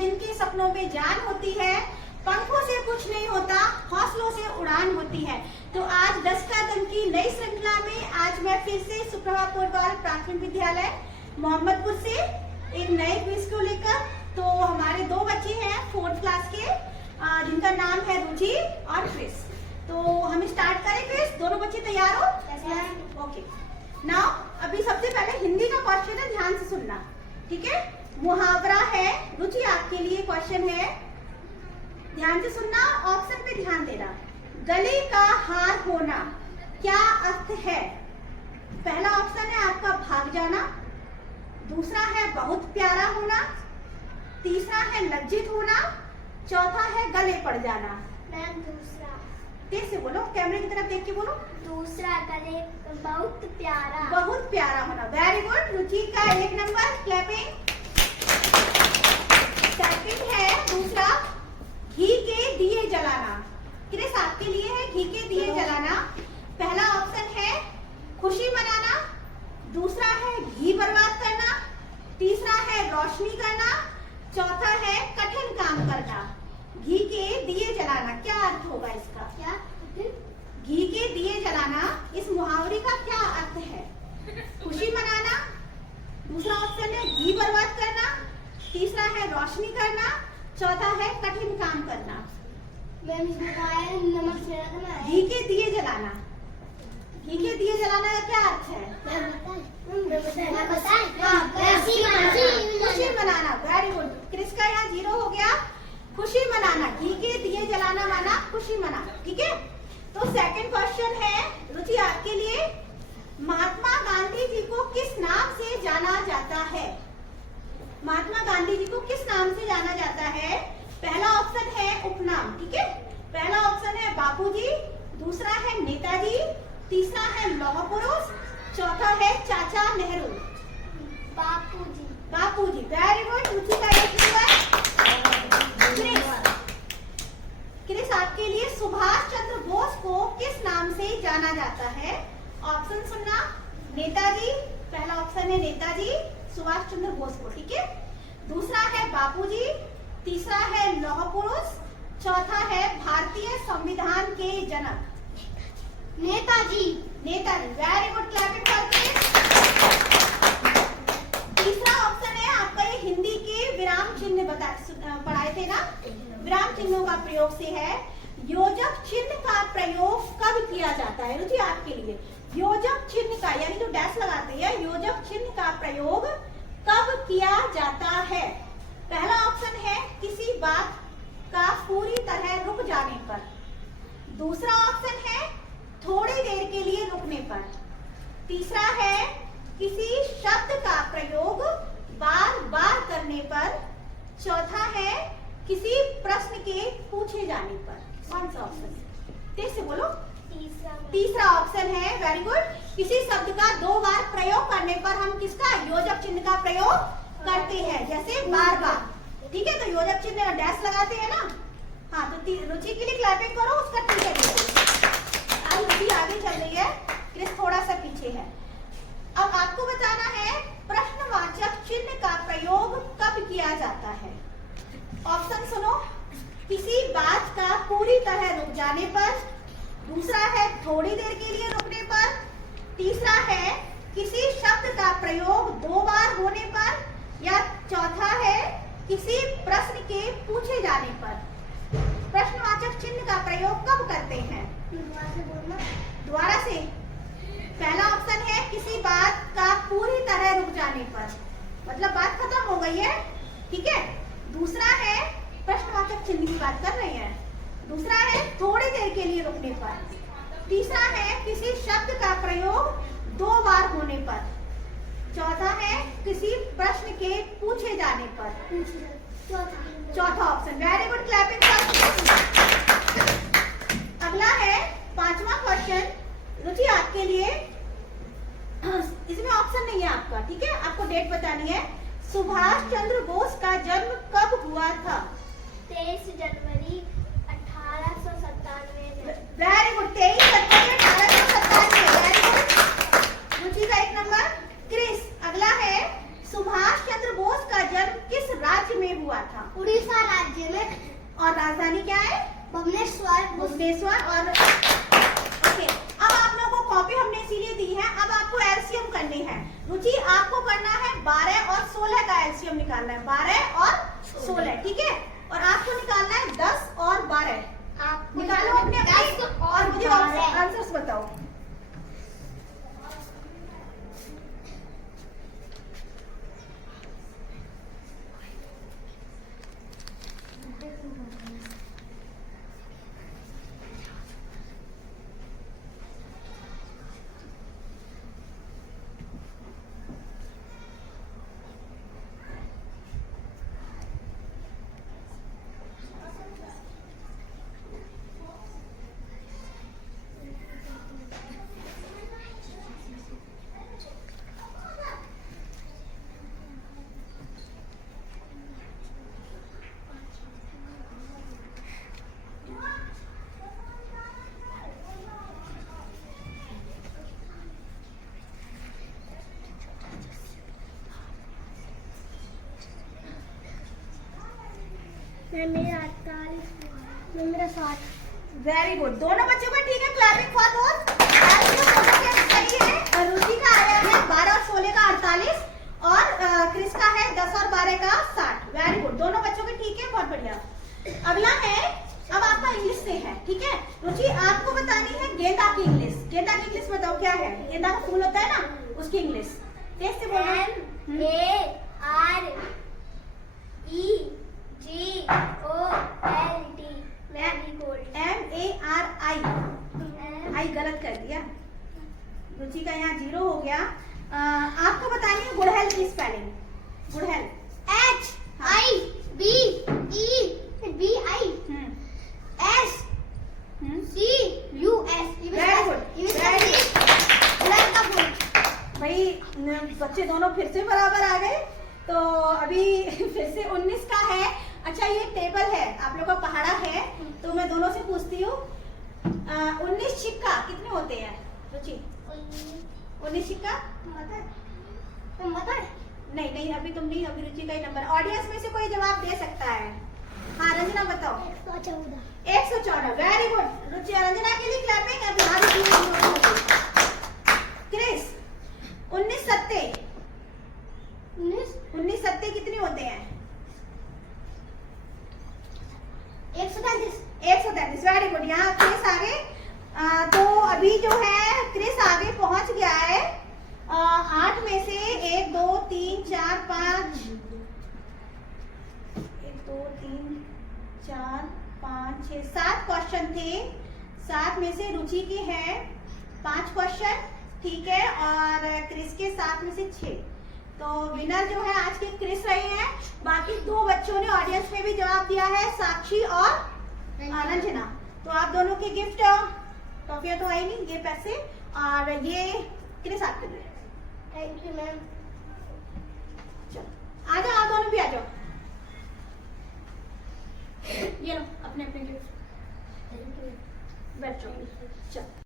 जिनके सपनों में जान होती है, पंखों से कुछ नहीं होता, हौसलों से उड़ान होती है। तो आज 10 कदम की नई श्रृंखला में आज मैं फिर से सुप्रभा पोरवाल प्राथमिक विद्यालय मोहम्मदपुर से एक नए क्विज को लेकर, तो हमारे दो बच्चे हैं 4th क्लास के, जिनका नाम है रुचि और क्रिस। तो हम स्टार्ट करें क्विज। दोनों बच्चे तैयार हो? ओके। नाउ अभी सबसे पहले हिंदी का क्वेश्चन है, ध्यान से सुनना, ठीक है। मुहावरा है, रुचि आपके लिए क्वेश्चन है, ध्यान से सुनना, ऑप्शन पे ध्यान देना। गले का हार होना क्या अर्थ है? पहला ऑप्शन है आपका भाग जाना, दूसरा है बहुत प्यारा होना, तीसरा है लज्जित होना, चौथा है गले पड़ जाना। मैम दूसरा। तेज से बोलो, कैमरे की तरफ देख के बोलो। दूसरा, गले बहुत प्यारा। बहुत प्यारा होना, वेरी गुड। रुचि का 1 नंबर, क्लैपिंग। सेकंड है दूसरा, घी के दिए जलाना। क्रिस आपके लिए है घी के दिए जलाना। पहला ऑप्शन है खुशी मनाना, दूसरा है घी बर्बाद करना, तीसरा है रोशनी करना, चौथा है कठिन काम करना। घी के दिए जलाना क्या अर्थ होगा इसका? क्या? घी के दिए जलाना, इस मुहावरे का क्या अर्थ है? खुशी मनाना, दूसरा ऑप्शन है घी बर्बाद करना, तीसरा है रोशनी करना, चौथा है कठिन काम करना। मैम इसमें नमक छिड़कना है। घी के दिए जलाना, घी के दिए जलाना का क्या अर्थ है? खुशी मनाना, वेरी गुड। क्रिस का यहाँ 0 हो गया। खुशी मनाना, घी के दिए जलाना माना खुशी मनाना, ठीक है। तो सेकंड क्वेश्चन है रुचि आपके लिए, महात्मा गांधी जी को किस नाम से जाना जाता है? महात्मा गांधी जी को किस नाम से जाना जाता है? पहला ऑप्शन है उपनाम, ठीक है। पहला ऑप्शन है बापूजी, दूसरा है नेताजी, तीसरा है लौह पुरुष, चौथा है चाचा नेहरू। बापूजी। बापूजी, वेरी गुड। रुचि का 1 नंबर। क्रिस आपके लिए सुभाष चंद्र बोस को किस नाम से जाना जाता है? ऑप्शन सुनना, नेताजी, पहला ऑप्शन है नेताजी सुभाष चंद्र बोस को, ठीक है। दूसरा है बापूजी, तीसरा है लौह पुरुष, चौथा है भारतीय संविधान के जनक। Netaji. Netaji, very good, clapping for Chris. तीसरा ऑप्शन है आपका, ये हिंदी के विराम चिन्ह पढ़ाए थे ना, विराम चिन्हों का प्रयोग से है। योजक चिन्ह का प्रयोग कब किया जाता है? रुचि आपके लिए, योजक चिन्ह का यानी जो डैश लगाते हैं, योजक चिन्ह का प्रयोग कब किया जाता है? पहला ऑप्शन है किसी बात का पूरी तरह रुक जाने पर, दूसरा ऑप्शन है थोड़ी देर के लिए रुकने पर, तीसरा है किसी शब्द का प्रयोग बार बार करने पर, चौथा है किसी प्रश्न के पूछे जाने पर। कौन सा ऑप्शन है? तेज से बोलो। तीसरा ऑप्शन है, वेरी गुड। किसी शब्द का 2 बार प्रयोग करने पर हम किसका योजक चिन्ह का प्रयोग करते हैं, जैसे बार बार, ठीक है। तो योजक चिन्ह डैश लगाते हैं ना। हाँ, तो रुचि के लिए क्लैपिंग करो, उसका ठीक है। अब रुचि आगे चल रही है, क्रिस थोड़ा सा पीछे है। अब आपको बताना है प्रश्नवाचक चिन्ह का प्रयोग कब किया जाता है? ऑप्शन सुनो, किसी बात का पूरी तरह रुक जाने पर, दूसरा है थोड़ी देर के लिए रुकने पर, तीसरा है किसी शब्द का प्रयोग 2 बार होने पर, या चौथा है किसी प्रश्न के पूछे जाने पर। प्रश्नवाचक चिन्ह का प्रयोग कब करते हैं? दोबारा से। पहला ऑप्शन है किसी बात का पूरी तरह रुक जाने पर, मतलब बात खत्म हो गई है, ठीक है। दूसरा है प्रश्नवाचक चिन्ह की बात कर रहे हैं, दूसरा है थोड़ी देर के लिए रुकने पर, तीसरा है किसी शब्द का प्रयोग 2 बार होने पर, चौथा है किसी प्रश्न के पूछे जाने पर। चौथा option, very good, clapping for. अगला है 5वां क्वेश्चन रुचि आपके लिए, इसमें ऑप्शन नहीं है आपका, ठीक है। आपको डेट बतानी है। सुभाष चंद्र बोस का जन्म कब हुआ था? 23 जनवरी 1897। वेरी गुड, 23 जनवरी 1897, वेरी गुड। रुचि का 1 नंबर। क्रिस, अगला है सुभाष चंद्र बोस का जन्म किस राज्य में में हुआ था? उड़ीसा राज्य में। और राजधानी क्या है? भुवनेश्वर। भुवनेश्वर। और ओके, अब आप लोगों को कॉपी हमने इसीलिए दी है, अब आपको एलसीएम करनी है। रुचि आपको करना है 12 और 16 का एलसीएम निकालना है, 12 और 16, ठीक है। और आपको निकालना है 10 और 12। निकालो अपने अपने और मुझे आंसर्स बताओ। मेरा 60। वेरी गुड, दोनों बच्चों का ठीक है। Clapping for both. सही है। और रुचि का आया है 12 और 16 का 48 और क्रिस का है 10 और 12 का 60। वेरी गुड, दोनों बच्चों के ठीक है, बहुत बढ़िया। अगला है, अब आपका इंग्लिश से है, ठीक है। रुचि आपको बतानी है गेंदा की इंग्लिश। गेंदा की इंग्लिश बताओ क्या है? गेंदा का फूल होता है ना, उसकी इंग्लिश तेज से बोलो। MAREGOLD। MARI। आई गलत कर दिया, रुचि का यहाँ 0 हो गया। आपको बतानी है गुड़हल की स्पेलिंग। गुड़हल भाई, बच्चे दोनों फिर से बराबर आ गए। तो अभी फिर से 19 का है। अच्छा, ये टेबल है, आप लोग का पहाड़ा है, तो मैं दोनों से पूछती हूँ 19 सिक्का कितने होते हैं? रुचि 19 सिक्का नहीं नहीं, अभी तुम नहीं, अभी रुचि का ही नंबर। ऑडियंस में से कोई जवाब दे सकता है? हाँ रंजना बताओ। 114। वेरी गुड रुचि। रंजना के लिए क्लैपिंग। क्रिस 19 सत्ते 19 सत्ते कितने होते हैं? 133। वेरी गुड, यहाँ क्रिस आगे। तो अभी जो है क्रिस आगे पहुंच गया है। 8 में से 1 2 3 4 5 1 2 3 4 5 6 7 क्वेश्चन थे। 7 में से रुचि के हैं 5 क्वेश्चन, ठीक है, और क्रिस के 7 में से 6। तो विनर जो है आज के क्रिस रहे हैं। बाकी 2 बच्चों ने ऑडियंस में भी जवाब दिया है, साक्षी और रंजना। तो आप दोनों के गिफ्ट, टॉफियां तो आई नहीं, ये पैसे और ये क्रिस आपके लिए। Thank you ma'am.